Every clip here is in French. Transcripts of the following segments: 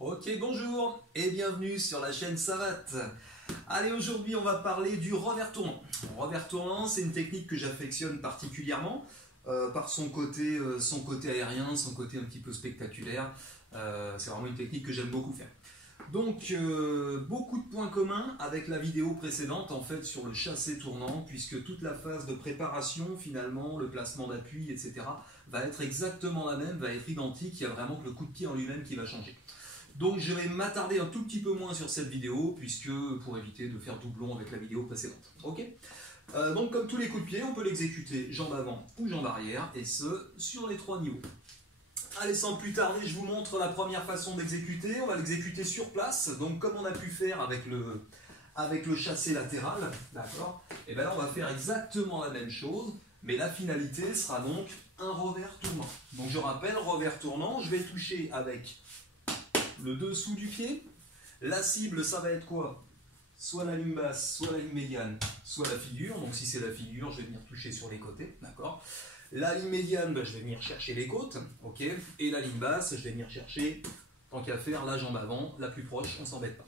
Ok, bonjour et bienvenue sur la chaîne Savate. Allez, aujourd'hui on va parler du revers tournant. Revers tournant, c'est une technique que j'affectionne particulièrement par son côté aérien, son côté un petit peu spectaculaire. C'est vraiment une technique que j'aime beaucoup faire. Donc, beaucoup de points communs avec la vidéo précédente en fait sur le chassé tournant, puisque toute la phase de préparation, finalement, le placement d'appui, etc. va être exactement la même, va être identique, il y a vraiment que le coup de pied en lui-même qui va changer. Donc je vais m'attarder un tout petit peu moins sur cette vidéo, puisque pour éviter de faire doublon avec la vidéo précédente. Ok. Donc comme tous les coups de pied, on peut l'exécuter jambe avant ou jambe arrière, et ce, sur les trois niveaux. Allez, sans plus tarder, je vous montre la première façon d'exécuter. On va l'exécuter sur place, donc comme on a pu faire avec le chassé latéral, d'accord. Et bien là, on va faire exactement la même chose, mais la finalité sera donc un revers tournant. Donc je rappelle, revers tournant, je vais toucher avec le dessous du pied. La cible, ça va être quoi? Soit la ligne basse, soit la ligne médiane, soit la figure. Donc si c'est la figure, je vais venir toucher sur les côtés, d'accord. La ligne médiane, ben, je vais venir chercher les côtes, ok. Et la ligne basse, je vais venir chercher, tant qu'à faire, la jambe avant, la plus proche, on s'embête pas.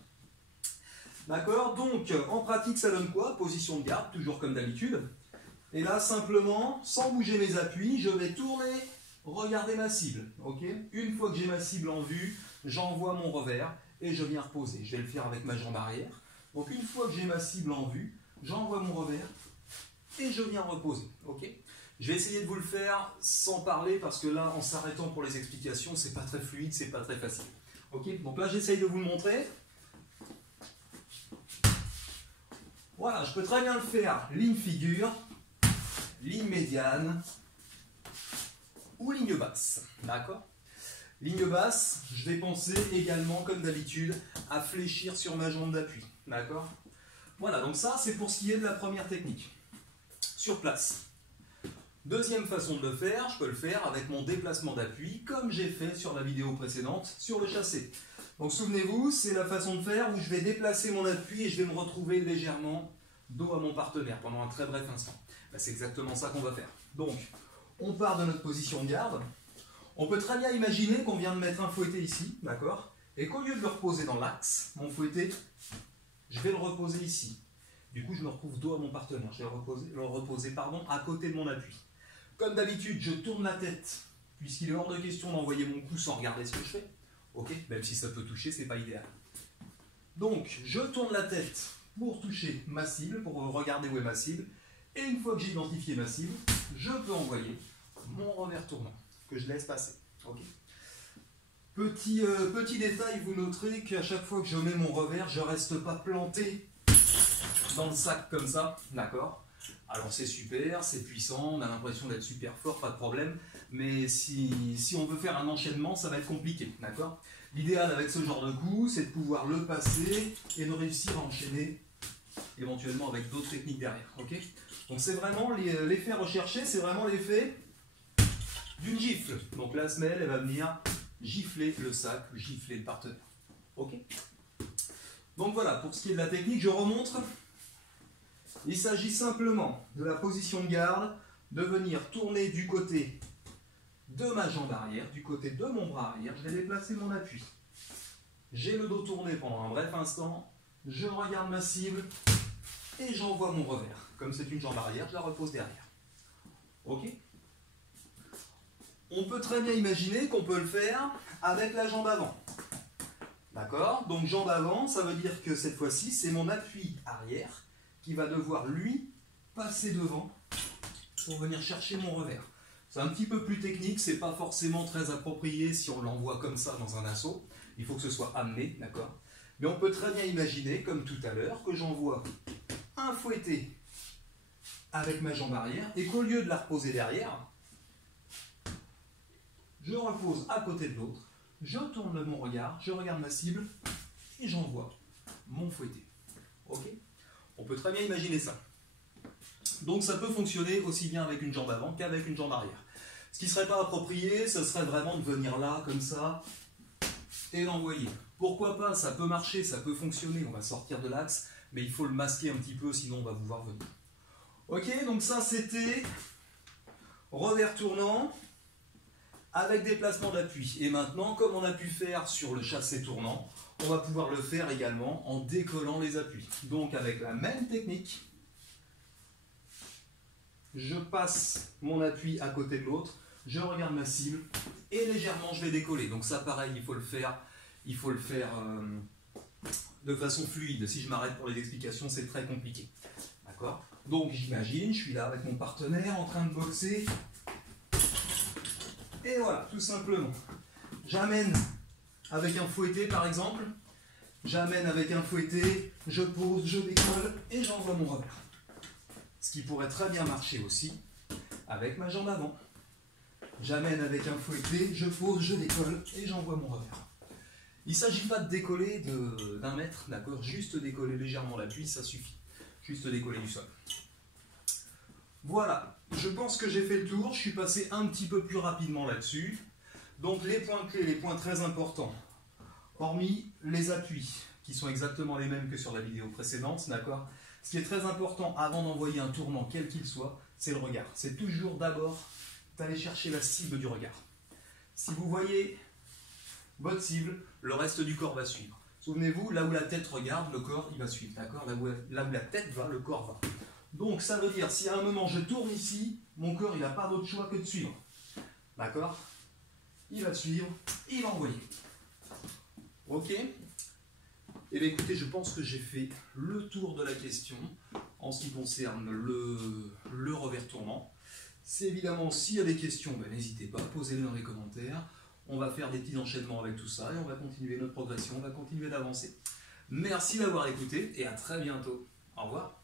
D'accord, donc en pratique, ça donne quoi? Position de garde, toujours comme d'habitude. Et là, simplement, sans bouger mes appuis, je vais tourner, regarder ma cible, ok. Une fois que j'ai ma cible en vue, j'envoie mon revers et je viens reposer. Je vais le faire avec ma jambe arrière. Donc une fois que j'ai ma cible en vue, j'envoie mon revers et je viens reposer. Ok. Je vais essayer de vous le faire sans parler parce que là, en s'arrêtant pour les explications, c'est pas très fluide, c'est pas très facile. Ok. Donc là, j'essaye de vous le montrer. Voilà, je peux très bien le faire ligne figure, ligne médiane ou ligne basse. D'accord. Ligne basse, je vais penser également, comme d'habitude, à fléchir sur ma jambe d'appui. D'accord? Voilà, donc ça, c'est pour ce qui est de la première technique. Sur place. Deuxième façon de le faire, je peux le faire avec mon déplacement d'appui, comme j'ai fait sur la vidéo précédente, sur le chassé. Donc souvenez-vous, c'est la façon de faire où je vais déplacer mon appui et je vais me retrouver légèrement dos à mon partenaire pendant un très bref instant. Ben, c'est exactement ça qu'on va faire. Donc, on part de notre position de garde. On peut très bien imaginer qu'on vient de mettre un fouetté ici, d'accord? Et qu'au lieu de le reposer dans l'axe, mon fouetté, je vais le reposer ici. Du coup, je me retrouve dos à mon partenaire. Je vais le reposer à côté de mon appui. Comme d'habitude, je tourne la tête, puisqu'il est hors de question d'envoyer mon coup sans regarder ce que je fais. Ok? Même si ça peut toucher, c'est pas idéal. Donc, je tourne la tête pour toucher ma cible, pour regarder où est ma cible. Et une fois que j'ai identifié ma cible, je peux envoyer mon revers tournant, que je laisse passer. Okay. Petit détail, vous noterez qu'à chaque fois que je mets mon revers, je ne reste pas planté dans le sac comme ça, d'accord? Alors c'est super, c'est puissant, on a l'impression d'être super fort, pas de problème, mais si on veut faire un enchaînement, ça va être compliqué, d'accord? L'idéal avec ce genre de coup, c'est de pouvoir le passer et de réussir à enchaîner éventuellement avec d'autres techniques derrière, ok? Donc c'est vraiment l'effet recherché, c'est vraiment l'effet d'une gifle. Donc la semelle, elle va venir gifler le sac, gifler le partenaire. Ok. Donc voilà, pour ce qui est de la technique, je remontre. Il s'agit simplement de la position de garde, de venir tourner du côté de ma jambe arrière, du côté de mon bras arrière. Je vais déplacer mon appui. J'ai le dos tourné pendant un bref instant. Je regarde ma cible et j'envoie mon revers. Comme c'est une jambe arrière, je la repose derrière. Ok. On peut très bien imaginer qu'on peut le faire avec la jambe avant. D'accord? Donc jambe avant, ça veut dire que cette fois-ci, c'est mon appui arrière qui va devoir, lui, passer devant pour venir chercher mon revers. C'est un petit peu plus technique, c'est pas forcément très approprié si on l'envoie comme ça dans un assaut. Il faut que ce soit amené, d'accord? Mais on peut très bien imaginer, comme tout à l'heure, que j'envoie un fouetté avec ma jambe arrière et qu'au lieu de la reposer derrière, je repose à côté de l'autre, je tourne mon regard, je regarde ma cible et j'envoie mon fouetté. Ok? On peut très bien imaginer ça. Donc ça peut fonctionner aussi bien avec une jambe avant qu'avec une jambe arrière. Ce qui ne serait pas approprié, ce serait vraiment de venir là, comme ça, et d'envoyer. Pourquoi pas? Ça peut marcher, ça peut fonctionner, on va sortir de l'axe, mais il faut le masquer un petit peu, sinon on va vous voir venir. Ok, donc ça c'était revers tournant. avec des placements d'appui. Et maintenant, comme on a pu faire sur le chassé tournant, on va pouvoir le faire également en décollant les appuis. Donc avec la même technique, je passe mon appui à côté de l'autre, je regarde ma cible et légèrement je vais décoller. Donc ça pareil, il faut le faire de façon fluide. Si je m'arrête pour les explications, c'est très compliqué. D'accord ? Donc j'imagine, je suis là avec mon partenaire en train de boxer. Et voilà, tout simplement. J'amène avec un fouetté par exemple. J'amène avec un fouetté, je pose, je décolle et j'envoie mon revers. Ce qui pourrait très bien marcher aussi avec ma jambe avant. J'amène avec un fouetté, je pose, je décolle et j'envoie mon revers. Il ne s'agit pas de décoller d'un mètre, d'accord? Juste décoller légèrement l'appui, ça suffit. Juste décoller du sol. Voilà, je pense que j'ai fait le tour. Je suis passé un petit peu plus rapidement là-dessus. Donc les points clés, les points très importants, hormis les appuis, qui sont exactement les mêmes que sur la vidéo précédente, d'accord? Ce qui est très important avant d'envoyer un tournant, quel qu'il soit, c'est le regard. C'est toujours d'abord d'aller chercher la cible du regard. Si vous voyez votre cible, le reste du corps va suivre. Souvenez-vous, là où la tête regarde, le corps il va suivre, d'accord? Là où la tête va, le corps va. Donc ça veut dire, si à un moment je tourne ici, mon corps il n'a pas d'autre choix que de suivre. D'accord? Il va suivre, il va envoyer. Ok? Eh bien écoutez, je pense que j'ai fait le tour de la question en ce qui concerne le revers tournant. C'est évidemment, s'il y a des questions, ben, n'hésitez pas, posez-les dans les commentaires. On va faire des petits enchaînements avec tout ça et on va continuer notre progression, on va continuer d'avancer. Merci d'avoir écouté et à très bientôt. Au revoir.